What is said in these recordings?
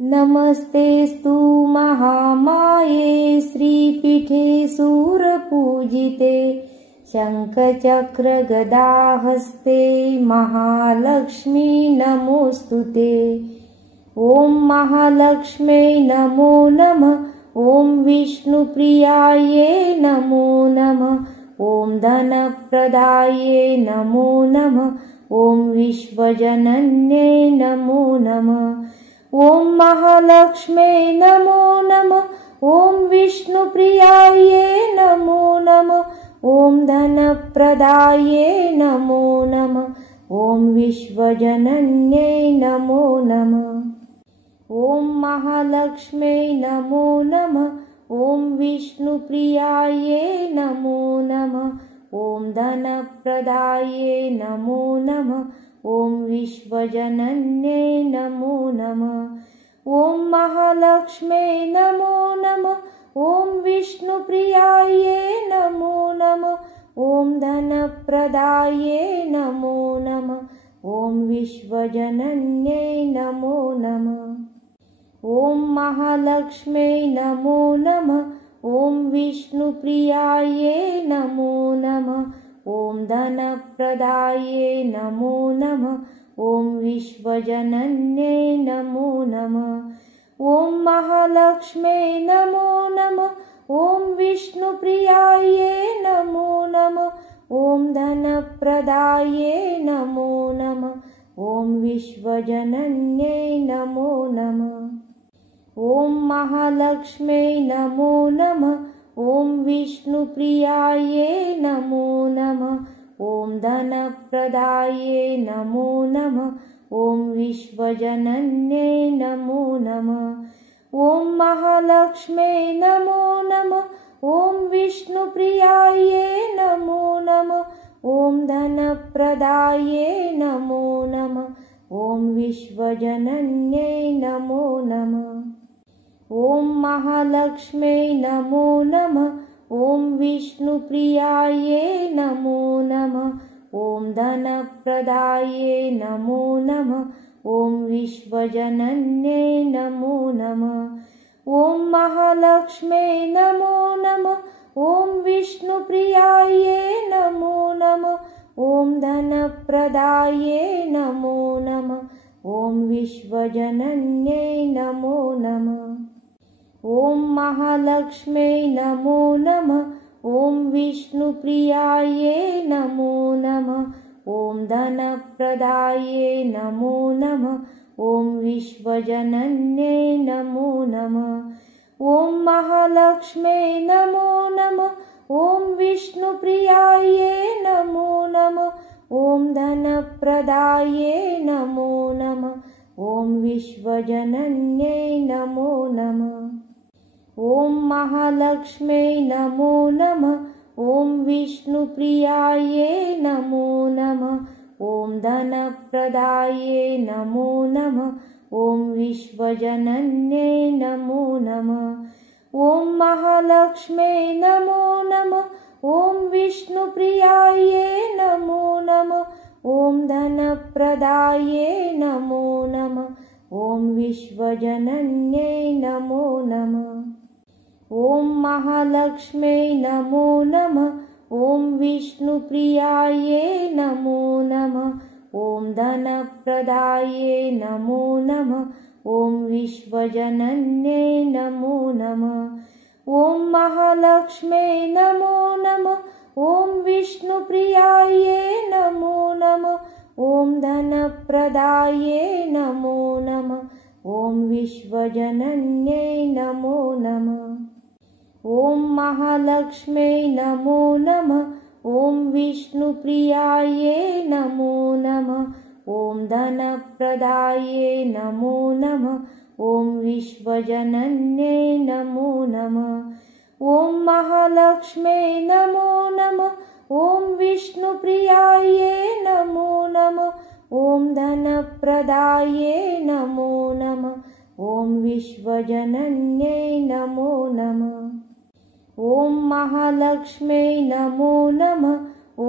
नमस्तेस्तु महामाये श्रीपीठे सूरपूजिते शङ्खचक्रगदाहस्ते महालक्ष्मी नमोऽस्तुते। ॐ महालक्ष्म्यै नमो नमः। ॐ विष्णुप्रियायै नमो नमः। ॐ धनप्रदायै नमो नमः। ॐ विश्वजनन्यै नमो नमः। ॐ महालक्ष्म्यै नमो नमः। ॐ विष्णुप्रियायै नमो नमः। ॐ धनप्रदायै नमो नमः। ॐ विश्वजनन्यै नमो नमः। ॐ महालक्ष्म्यै नमो नमः। ॐ विष्णुप्रियायै नमो नमः। ॐ धनप्रदायै नमो नमः। ॐ विश्वजनन्यै नमो नमः। ॐ महालक्ष्म्यै नमो नमः। ॐ विष्णुप्रियायै नमो नमः। ॐ धनप्रदायै नमो नमः। ॐ विश्वजनन्यै नमो नमः। ॐ महालक्ष्म्यै नमो नमः। ॐ विष्णुप्रियायै नमो नमः। ॐ धनप्रदायै नमो नमः। ॐ विश्वजनन्यै नमो नमः। ॐ महालक्ष्म्यै नमो नमः। ॐ विष्णुप्रियायै नमो नमः। ॐ धनप्रदायै नमो नमः। ॐ विश्वजनन्यै नमो नमः। ॐ महालक्ष्म्यै नमो नमः। ॐ विष्णुप्रियायै नमो नमः। ॐ धनप्रदायै नमो नमः। ॐ विश्वजनन्यै नमो नमः। ॐ महालक्ष्म्यै नमो नमः। ॐ विष्णुप्रियायै नमो नमः। ॐ धनप्रदायै नमो नमः। ॐ विश्वजनन्यै नमो नमः। ॐ महालक्ष्म्यै नमो नमः। ॐ विष्णुप्रियायै नमो नमः। ॐ धनप्रदायै नमो नमः। ॐ विश्वजनन्यै नमो नमः। ॐ महालक्ष्म्यै नमो नमः। ॐ विष्णुप्रियायै नमो नमः। ॐ धनप्रदायै नमो नमः। ॐ विश्वजनन्यै नमो नमः। ॐ महालक्ष्म्यै नमो नमः। ॐ विष्णुप्रियायै नमो नमः। ॐ धनप्रदायै नमो नमः। ॐ विश्वजनन्यै नमो नमः। ॐ महालक्ष्म्यै नमो नमः। ॐ विष्णुप्रियायै नमो नमः। ॐ धनप्रदायै नमो नमः। ॐ विश्वजनन्यै नमो नमः। ॐ महालक्ष्म्यै नमो नमः। ॐ विष्णुप्रियायै नमो नमः। ॐ धनप्रदायै नमो नमः। ॐ विश्वजनन्यै नमो नमः। ॐ महालक्ष्म्यै नमो नमः। ॐ विष्णुप्रियायै नमो नमः। ॐ धनप्रदायै नमो नमः। ॐ विश्वजनन्यै नमो नमः। ॐ महालक्ष्म्यै नमो नमः। ॐ विष्णुप्रियायै नमो नमः। ॐ धनप्रदायै नमो नमः। ॐ विश्वजनन्यै नमो नमः। ॐ महालक्ष्म्यै नमो नमः। ॐ विष्णुप्रियायै नमो नमः। ॐ धनप्रदायै नमो नमः। ॐ विश्वजनन्यै नमो नमः। ॐ महालक्ष्म्यै नमो नमः। ॐ विष्णुप्रियायै नमो नमः। ॐ धनप्रदायै नमो नमः। ॐ विश्वजनन्यै नमो नमः। ॐ महालक्ष्म्यै नमो नमः। ॐ विष्णुप्रियायै नमो नमः। ॐ धनप्रदायै नमो नमः। ॐ विश्वजनन्यै नमो नमः। ॐ महालक्ष्म्यै नमो नमः।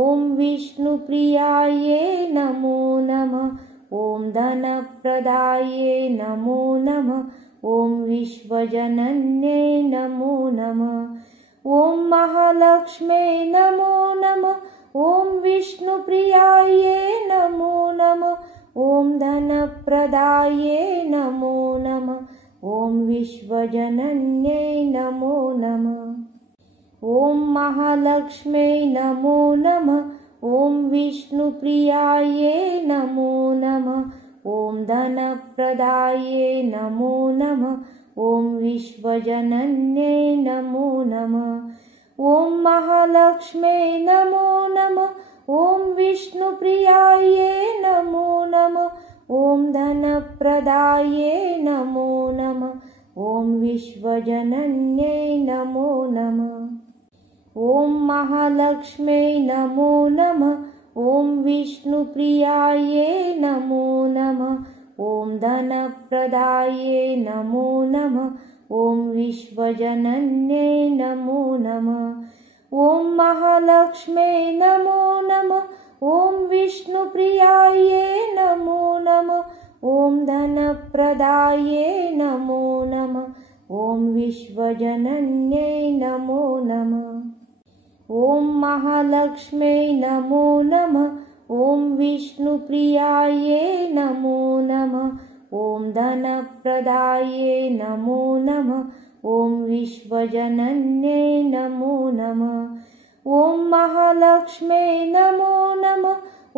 ॐ विष्णुप्रियायै नमो नमः। ॐ धनप्रदाये नमो नमः। ॐ विश्वजनन्ये नमो नमः। ॐ महालक्ष्म्यै नमो नमः। ॐ विष्णुप्रियायै नमो नमः। ॐ धनप्रदाये नमो नमः। ॐ विश्वजनन्यै नमो नमः। ॐ महालक्ष्म्यै नमो नमः। ॐ विष्णुप्रियायै नमो नमः। ॐ धनप्रदाये नमो नमः। ॐ विश्वजनन्यै नमो नमः। ॐ महालक्ष्म्यै नमो नमः। ॐ विष्णुप्रियायै नमो नमः। ॐ धनप्रदाये नमो नमः। ॐ विश्वजनन्यै नमो नमः। ॐ महालक्ष्म्यै नमो नमः। ॐ विष्णुप्रियायै नमो नमः। ॐ धनप्रदाये नमो नमः। ॐ विश्वजनन्यै नमो नमः। ॐ महालक्ष्म्यै नमो नमः। ॐ विष्णुप्रियायै नमो नमः। ॐ धनप्रदाये नमो नमः। ॐ विश्वजनन्यै नमो नमः। ॐ महालक्ष्म्यै नमो नमः। ॐ विष्णुप्रियायै नमो नमः। ॐ धनप्रदाये नमो नमः। ॐ विश्वजनन्यै नमो नमः। ॐ महालक्ष्म्यै नमो नमः।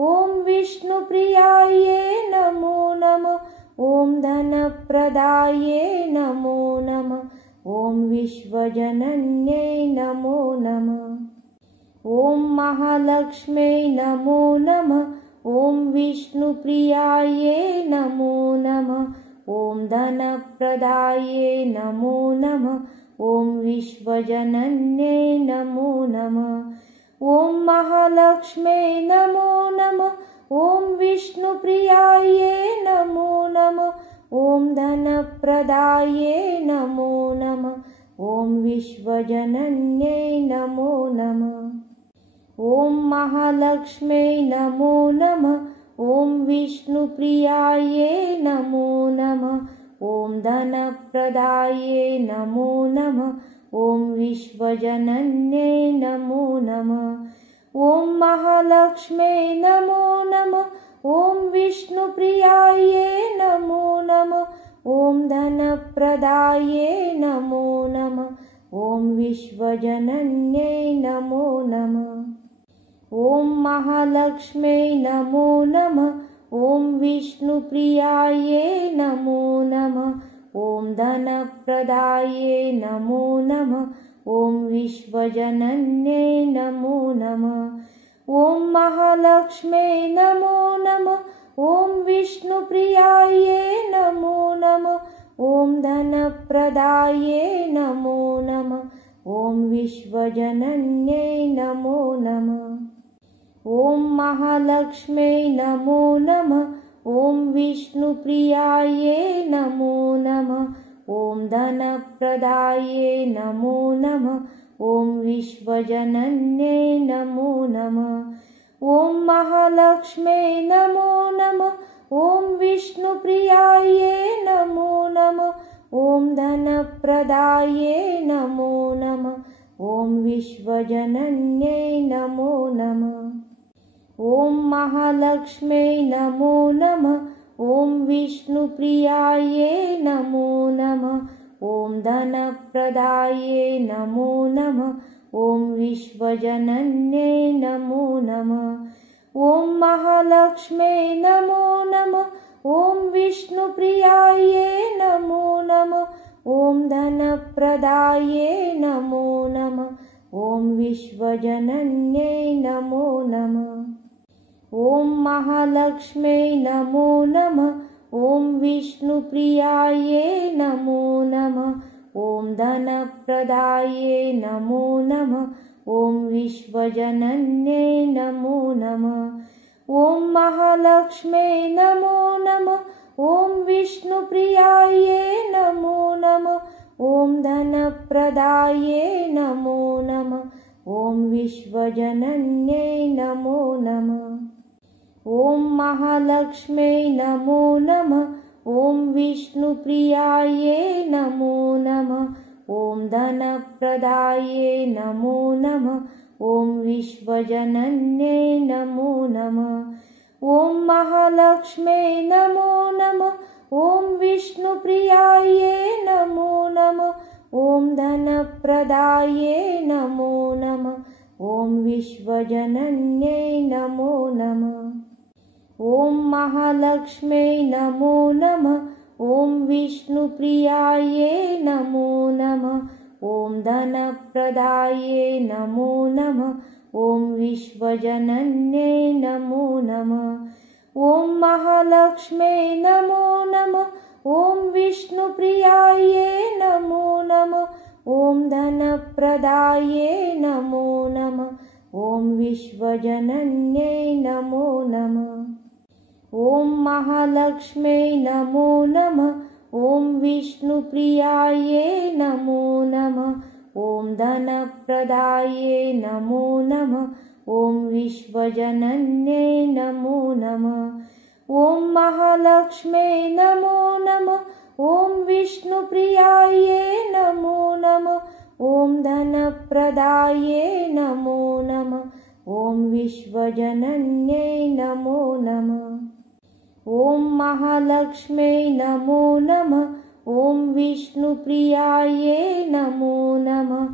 ॐ विष्णुप्रियायै नमो नमः। ॐ धनप्रदाये नमो नमः। ॐ विश्वजनन्यै नमो नमः। ॐ महालक्ष्म्यै नमो नमः। ॐ विष्णुप्रियायै नमो नमः। ॐ धनप्रदाये नमो नमः। ॐ विश्वजनन्यै नमो नमः। ॐ महालक्ष्म्यै नमो नमः। ॐ विष्णुप्रियायै नमो नमः। ॐ धनप्रदाये नमो नमः। ॐ विश्वजनन्यै नमो नमः। ॐ महालक्ष्म्यै नमो नमः। ॐ विष्णुप्रियायै नमो नमः। ॐ धनप्रदाये नमो नमः। ॐ विश्वजनन्यै नमो नमः। ॐ महालक्ष्म्यै नमो नमः। ॐ विष्णुप्रियायै नमो नमः। ॐ धनप्रदाये नमो नमः। ॐ विश्वजनन्यै नमो नमः। ॐ महालक्ष्म्यै नमो नमः। ॐ विष्णुप्रियायै नमो नमः। ॐ धनप्रदाये नमो नमः। ॐ विश्वजनन्यै नमो नमः। ॐ महालक्ष्म्यै नमो नमः। ॐ विष्णुप्रियायै नमो नमः। ॐ धनप्रदाये नमो नमः। ॐ विश्वजनन्यै नमो नमः। ॐ महालक्ष्म्यै नमो नमः। ॐ विष्णुप्रियायै नमो नमः। ॐ धनप्रदाये नमो नमः। ॐ विश्वजनन्यै नमो नमः। ॐ महालक्ष्म्यै नमो नमः। ॐ विष्णुप्रियायै नमो नमः। ॐ धनप्रदाये नमो नमः। ॐ विश्वजनन्यै नमो नमः। ॐ महालक्ष्म्यै नमो नमः। ॐ विष्णुप्रियायै नमो नमः। ॐ धनप्रदाये नमो नमः। ॐ विश्वजनन्यै नमो नमः। ॐ महालक्ष्म्यै नमो नमः। ॐ विष्णुप्रियायै नमो नमः। ॐ धनप्रदाये नमो नमः। ॐ विश्वजनन्यै नमो नमः। ॐ महालक्ष्म्यै नमो नमः। ॐ विष्णुप्रियायै नमो नमः। ॐ धनप्रदाये नमो नमः। ॐ विश्वजनन्यै नमो नमः। ॐ महालक्ष्म्यै नमो नमः। ॐ विष्णुप्रियायै नमो नमः। ॐ धनप्रदाये नमो नमः। ॐ विश्वजनन्यै नमो नमः। ॐ महालक्ष्म्यै नमो नमः। ॐ विष्णुप्रियायै नमो नमः। ॐ धनप्रदायै नमो नमः। ॐ विश्वजनन्यै नमो नमः। ॐ महालक्ष्म्यै नमो नमः। ॐ विष्णुप्रियायै नमो नमः। ॐ धनप्रदायै नमो नमः। ॐ विश्वजनन्यै नमो नमः। ॐ महालक्ष्म्यै नमो नमः। ॐ विष्णुप्रियायै नमो नमः। ॐ धनप्रदायै नमो नमः। ॐ विश्वजनन्यै नमो नमः। ॐ महालक्ष्म्यै नमो नमः। ॐ विष्णुप्रियायै नमो नमः। ॐ धनप्रदायै नमो नमः। ॐ विश्वजनन्यै नमो नमः। ॐ महालक्ष्म्यै नमो नमः। ॐ विष्णुप्रियायै नमो नमः। ॐ धनप्रदायै नमो नमः। ॐ विश्वजनन्यै नमो नमः। ॐ महालक्ष्म्यै नमो नमः। ॐ विष्णुप्रियायै नमो नमः। ॐ धनप्रदायै नमो नमः। ॐ विश्वजनन्यै नमो नमः। ॐ महालक्ष्म्यै नमो नमः। ॐ विष्णुप्रियायै नमो नमः।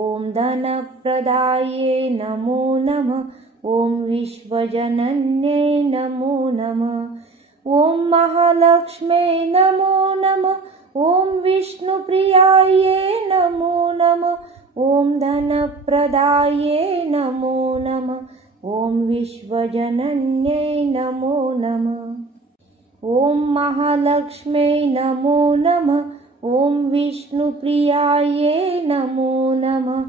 ॐ धनप्रदायै नमो नमः। ॐ विश्वजनन्यै नमो नमः। ॐ महालक्ष्म्यै नमो नमः। ॐ विष्णुप्रियायै नमो नमः। ॐ धनप्रदायै नमो नमः। ॐ विश्वजनन्यै नमो नमः। ॐ महालक्ष्म्यै नमो नमः। ॐ विष्णुप्रियायै नमो नमः।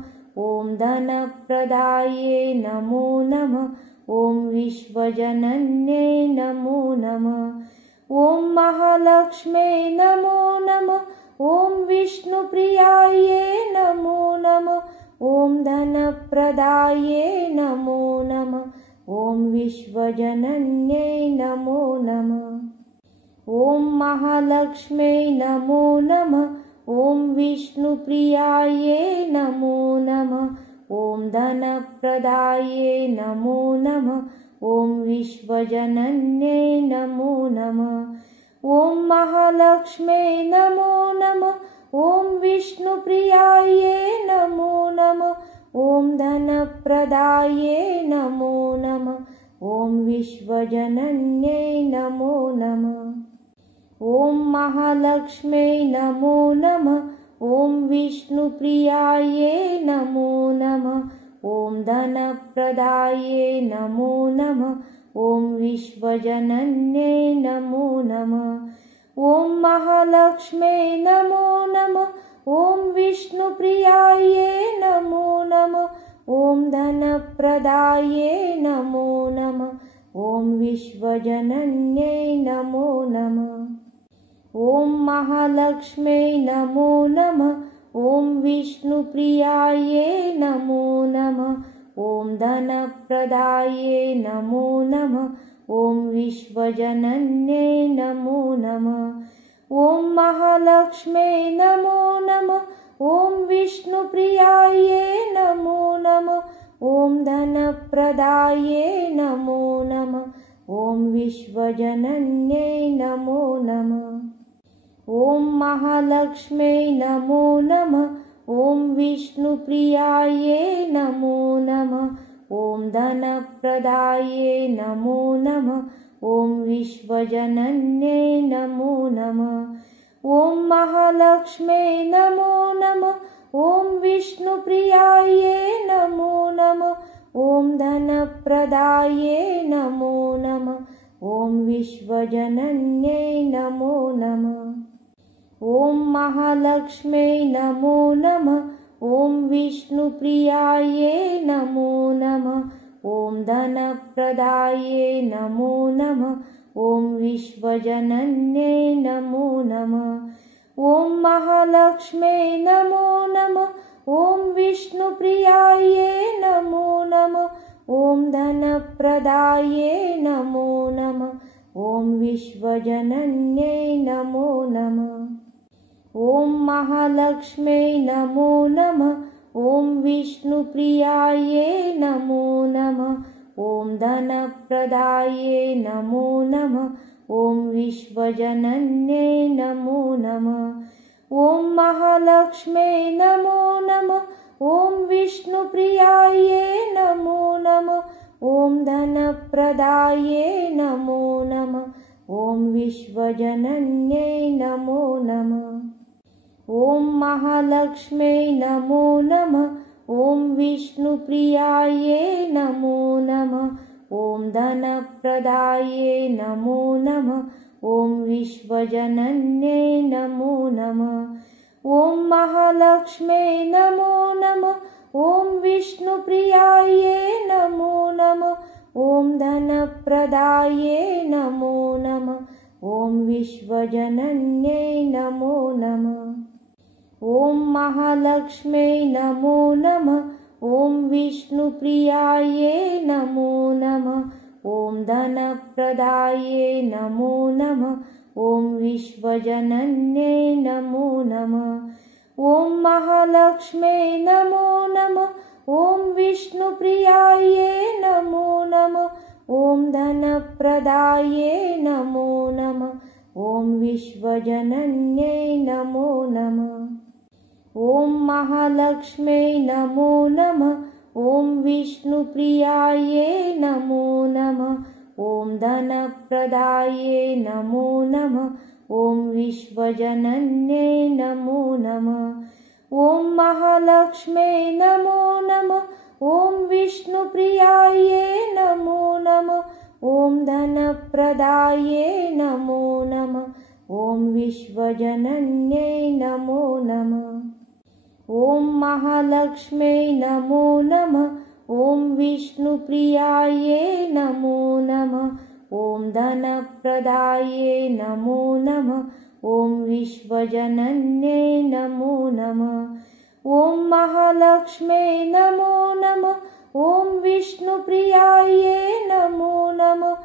ॐ धनप्रदायै नमो नमः। ॐ विश्वजनन्यै नमो नमः। ॐ महालक्ष्म्यै नमो नमः। ॐ विष्णुप्रियायै नमो नमः। ॐ धनप्रदायै नमो नमः। ॐ विश्वजनन्यै नमो नमः। ॐ महालक्ष्म्यै नमो नमः। ॐ विष्णुप्रियायै नमो नमः। ॐ धनप्रदायै नमो नमः। ॐ विश्वजनन्यै नमो नमः। ॐ महालक्ष्म्यै नमो नमः। ॐ विष्णुप्रियायै नमो नमः। ॐ धनप्रदायै नमो नमः। ॐ विश्वजनन्यै नमो नमः। ॐ महालक्ष्म्यै नमो नमः। ॐ विष्णुप्रियायै नमो नमः। ॐ धनप्रदायै नमो नमः। ॐ विश्वजनन्यै नमो नमः। ॐ महालक्ष्म्यै नमो नमः। ॐ विष्णुप्रियायै नमो नमः। ॐ धनप्रदायै नमो नमः। ॐ विश्वजनन्यै नमो नमः। ॐ महालक्ष्म्यै नमो नमः। ॐ विष्णुप्रियायै नमो नमः। ॐ धनप्रदायै नमो नमः। ॐ विश्वजनन्यै नमो नमः। ॐ महालक्ष्म्यै नमो नमः। ॐ विष्णुप्रियायै नमो नमः। ॐ धनप्रदायै नमो नमः। ॐ विश्वजनन्यै नमो नमः। ॐ महालक्ष्म्यै नमो नमः। ॐ विष्णुप्रियायै नमो नमः। ॐ धनप्रदायै नमो नमः। ॐ विश्वजनन्यै नमो नमः। ॐ महालक्ष्म्यै नमो नमः। ॐ विष्णुप्रियायै नमो नमः। ॐ धनप्रदायै नमो नमः। ॐ विश्वजनन्यै नमो नमः। ॐ महालक्ष्म्यै नमो नमः। ॐ विष्णुप्रियायै नमो नमः। ॐ धनप्रदायै नमो नमः। ॐ विश्वजनन्यै नमो नमः। ॐ महालक्ष्म्यै नमो नमः। ॐ विष्णुप्रियायै नमो नमः। ॐ धनप्रदाये नमो नमः। ॐ विश्वजनन्यै नमो नमः। ॐ महालक्ष्म्यै नमो नमः। ॐ विष्णुप्रियायै नमो नमः। ॐ धनप्रदाये नमो नमः। ॐ विश्वजनन्यै नमो नमः। ॐ महालक्ष्म्यै नमो नमः। ॐ विष्णुप्रियायै नमो नमः। ॐ धनप्रदाये नमो नमः। ॐ विश्वजनन्यै नमो नमः। ॐ महालक्ष्म्यै नमो नमः। ॐ विष्णुप्रियायै नमो नमः। ॐ धनप्रदाये नमो नमः। ॐ विश्वजनन्यै नमो नमः। ॐ महालक्ष्म्यै नमो नमः। ॐ विष्णुप्रियायै नमो नमः। ॐ धनप्रदाये नमो नमः। ॐ विश्वजनन्यै नमो नमः। ॐ महालक्ष्म्यै नमो नमः। ॐ विष्णुप्रियायै नमो नमः। ॐ धनप्रदाये नमो नमः। ॐ विश्वजनन्यै नमो नमः। ॐ महालक्ष्म्यै नमो नमः। ॐ विष्णुप्रियायै नमो नमः। ॐ धनप्रदाये नमो नमः। ॐ विश्वजनन्यै नमो नमः। ॐ महालक्ष्म्यै नमो नमः। ॐ विष्णुप्रियायै नमो नमः। ॐ धनप्रदाये नमो नमः। ॐ विश्वजनन्यै नमो नमः। ॐ महालक्ष्म्यै नमो नमः। ॐ विष्णुप्रियायै नमो नमः। ॐ धनप्रदाये नमो नमः। ॐ विश्वजनन्यै नमो नमः। ॐ महालक्ष्म्यै नमो नमः। ॐ विष्णुप्रियायै नमो नमः। ॐ धनप्रदाये नमो नमः। ॐ विश्वजनन्यै नमो नमः। ॐ महालक्ष्म्यै नमो नमः। ॐ विष्णुप्रियायै नमो नमः।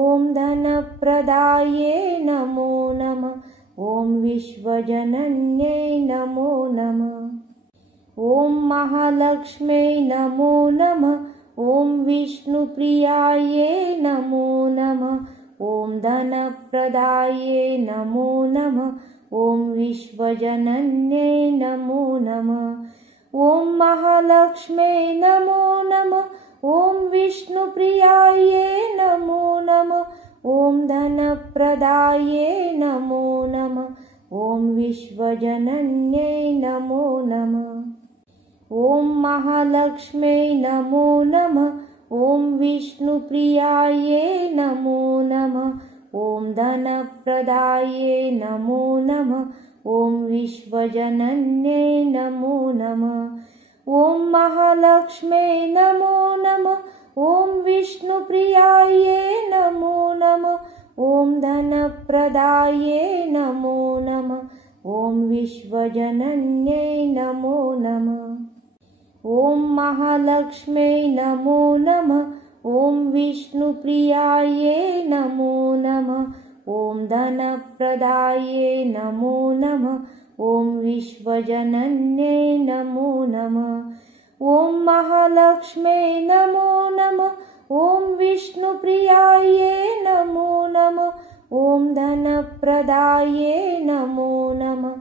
ॐ धनप्रदाये नमो नमः। ॐ विश्वजनन्यै नमो नमः। ॐ महालक्ष्म्यै नमो नमः। ॐ विष्णुप्रियायै नमो नमः। ॐ धनप्रदाये नमो नमः। ॐ विश्वजनन्यै नमो नमः। ॐ महालक्ष्म्यै नमो नमः। ॐ विष्णुप्रियायै नमो नमः। ॐ धनप्रदाये नमो नमः। ॐ विश्वजनन्यै नमो नमः। ॐ महालक्ष्म्यै नमो नमः। ॐ विष्णुप्रियायै नमो नमः। ॐ धनप्रदाये नमो नमः। ॐ विश्वजनन्यै नमो नमः। ॐ महालक्ष्म्यै नमो नमः। ॐ विष्णुप्रियायै नमो नमः। ॐ धनप्रदाये नमो नमः। ॐ विश्वजनन्यै नमो नमः। ॐ महालक्ष्म्यै नमो नमः। ॐ विष्णुप्रियायै नमो नमः। ॐ धनप्रदाये नमो नमः। ॐ विश्वजनन्यै नमो नमः। ॐ महालक्ष्म्यै नमो नमः। ॐ विष्णुप्रियायै नमो नमः। ॐ धनप्रदाये नमो नमः।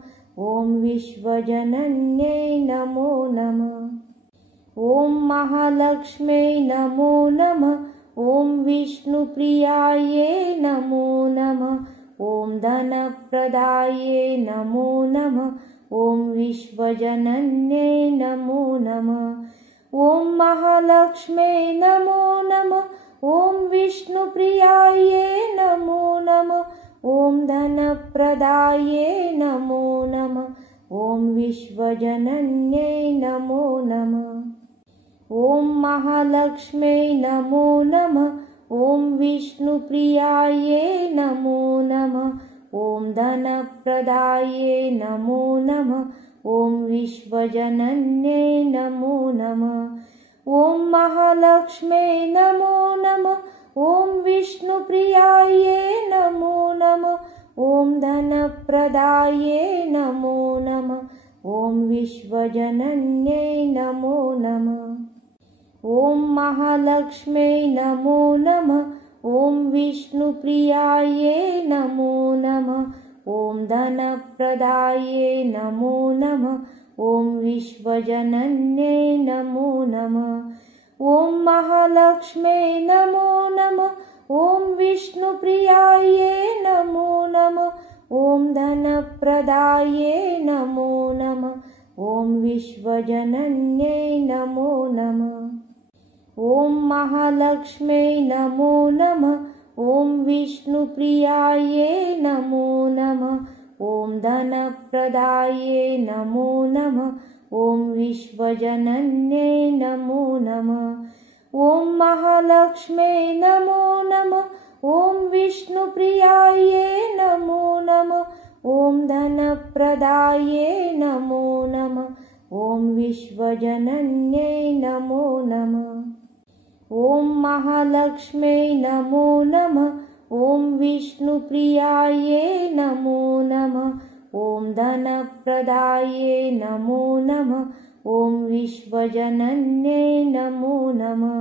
ॐ विश्वजनन्यै नमो नमः। ॐ महालक्ष्म्यै नमो नमः। ॐ विष्णुप्रियायै नमो नमः। ॐ धनप्रदाये नमो नमः। ॐ विश्वजनन्यै नमो नमः। ॐ महालक्ष्म्यै नमो नमः। ॐ विष्णुप्रियायै नमो नमः। ॐ धनप्रदाये नमो नमः। ॐ विश्वजनन्यै नमो नमः। ॐ महालक्ष्म्यै नमो नमः। ॐ विष्णुप्रियायै नमो नमः। ॐ धनप्रदाये नमो नमः। ॐ विश्वजनन्यै नमो नमः। ॐ महालक्ष्म्यै नमो नमः। ॐ विष्णुप्रियायै नमो नमः। ॐ धनप्रदायै नमो नमः। ॐ विश्वजनन्यै नमो नमः। ॐ महालक्ष्म्यै नमो नमः। ॐ विष्णुप्रियायै नमो नमः। ॐ धनप्रदायै नमो नमः। ॐ विश्वजनन्यै नमो नमः। ॐ महालक्ष्म्यै नमो नमः। ॐ विष्णुप्रियायै नमो नमः। ॐ धनप्रदायै नमो नमः। ॐ विश्वजनन्यै नमो नमः। ॐ महालक्ष्म्यै नमो नमः। ॐ विष्णुप्रियायै नमो नमः। ॐ धनप्रदायै नमो नमः। ॐ विश्वजनन्यै नमो नमः। ॐ महालक्ष्म्यै नमो नमः। ॐ विष्णुप्रियायै नमो नमः। ॐ धनप्रदायै नमो नमः। ॐ विश्वजनन्यै नमो नमः। ॐ महालक्ष्म्यै नमो नमः। ॐ विष्णुप्रियायै नमो नमः। ॐ धनप्रदायै नमो नमः। ॐ विश्वजनन्यै नमो नमः।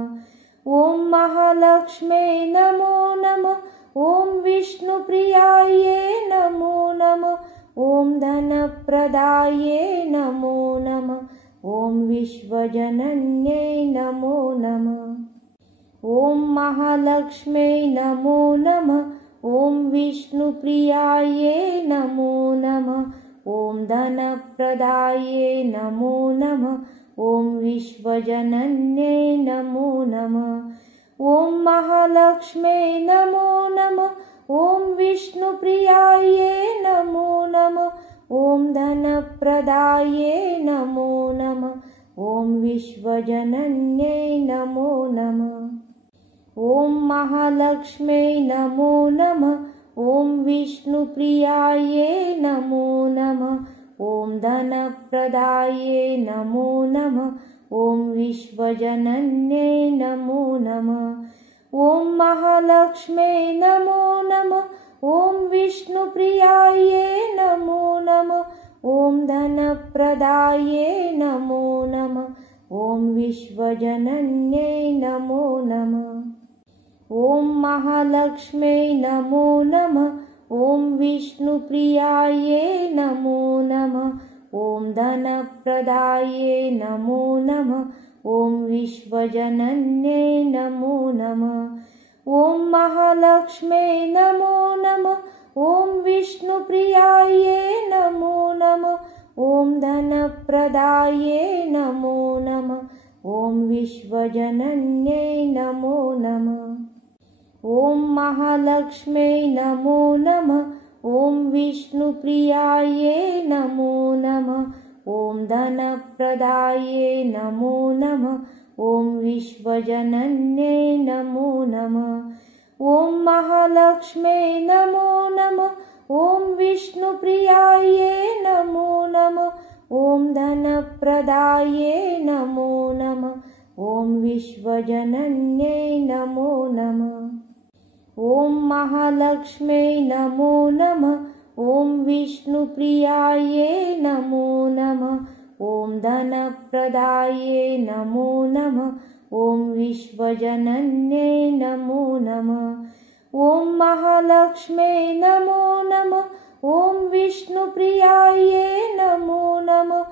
ॐ महालक्ष्म्यै नमो नमः। ॐ विष्णुप्रियायै नमो नमः। ॐ धनप्रदायै नमो नमः। ॐ विश्वजनन्यै नमो नमः। ॐ महालक्ष्म्यै नमो नमः। ॐ विष्णुप्रियायै नमो नमः। ॐ धनप्रदायै नमो नमः। ॐ विश्वजनन्यै नमो नमः। ॐ महालक्ष्म्यै नमो नमः। ॐ विष्णुप्रियायै नमो नमः। ॐ धनप्रदायै नमो नमः। ॐ विश्वजनन्यै नमो नमः। ॐ महालक्ष्म्यै नमो नमः। ॐ विष्णुप्रियायै नमो नमः। ॐ धनप्रदायै नमो नमः। ॐ विश्वजनन्यै नमो नमः। ॐ महालक्ष्म्यै नमो नमः। ॐ विष्णुप्रियायै नमो नमः। ॐ धनप्रदायै नमो नमः। ॐ विश्वजनन्यै नमो नमः। ॐ महालक्ष्म्यै नमो नमः। ॐ विष्णुप्रियायै नमो नमः। ॐ धनप्रदायै नमो नमः। ॐ विश्वजनन्यै नमो नमः। ॐ महालक्ष्म्यै नमो नमः। ॐ विष्णुप्रियायै नमो नमः। ॐ धनप्रदायै नमो नमः। ॐ विश्वजनन्यै नमो नमः। ॐ महालक्ष्म्यै नमो नमः। ॐ विष्णुप्रियायै नमो नमः। ॐ धनप्रदायै नमो नमः। ॐ विश्वजनन्यै नमो नमः। ॐ महालक्ष्म्यै नमो नमः। ॐ विष्णुप्रियायै नमो नमः। ॐ धनप्रदायै नमो नमः। ॐ विश्वजनन्यै नमो नमः। ॐ महालक्ष्म्यै नमो नमः। ॐ विष्णुप्रियायै नमो नमः। ॐ धनप्रदायै नमो नमः। ॐ विश्वजनन्यै नमो नमः। ॐ महालक्ष्म्यै नमो नमः। ॐ विष्णुप्रियायै नमो नमः।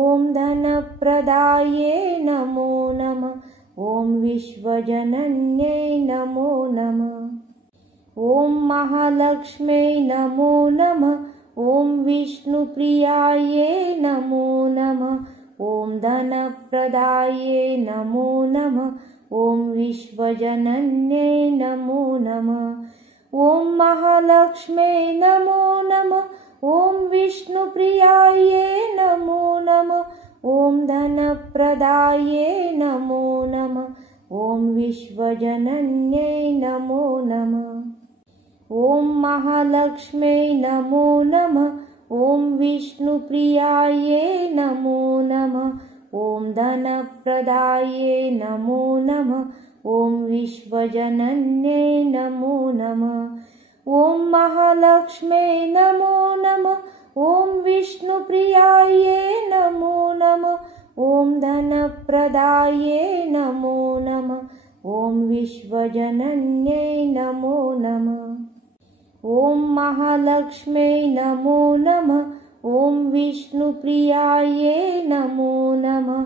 ॐ धनप्रदायै नमो नमः। ॐ विश्वजनन्यै नमो नमः। ॐ महालक्ष्म्यै नमो नमः। ॐ विष्णुप्रियायै नमो नमः। ॐ धनप्रदायै नमो नमः। ॐ विश्वजनन्यै नमो नमः। ॐ महालक्ष्म्यै नमो नमः। ॐ विष्णुप्रियायै नमो नमः। ॐ धनप्रदायै नमो नमः। ॐ विश्वजनन्यै नमो नमः। ॐ महालक्ष्म्यै नमो नमः। ॐ विष्णुप्रियायै नमो नमः। ॐ धनप्रदाये नमो नमः ॐ विश्वजनन्ये नमो नमः ॐ महालक्ष्मे नमो नमः ॐ विष्णुप्रियाये नमो नमः ॐ धनप्रदाये नमो नमः ॐ विश्वजनन्ये नमो नमः ॐ महालक्ष्मे नमो नमः ॐ विष्णुप्रियाये नमो नमः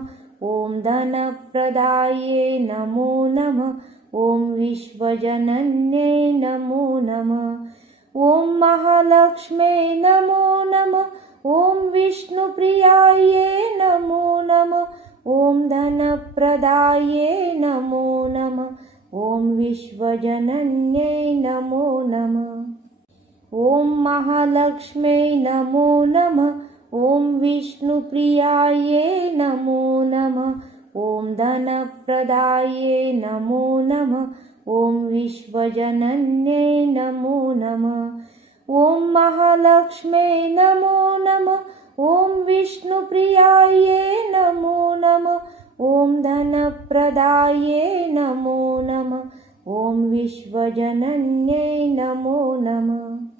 ॐ धनप्रदाये नमो नमः ॐ विश्वजनन्ये नमो नमः ॐ महालक्ष्मे नमो नमः ॐ विष्णुप्रियाये नमो नमः ॐ धनप्रदाये नमो नमः ॐ विश्वजनन्ये नमो नमः ॐ महालक्ष्मे नमो नमः ॐ विष्णुप्रियाये नमो नमः ॐ धनप्रदाये नमो नमः ॐ विश्वजनन्ये नमो नमः ॐ महालक्ष्मे नमो नमः ॐ विष्णुप्रियाये नमो नमः ॐ धनप्रदाये नमो नमः ॐ विश्वजनन्ये नमो नमः।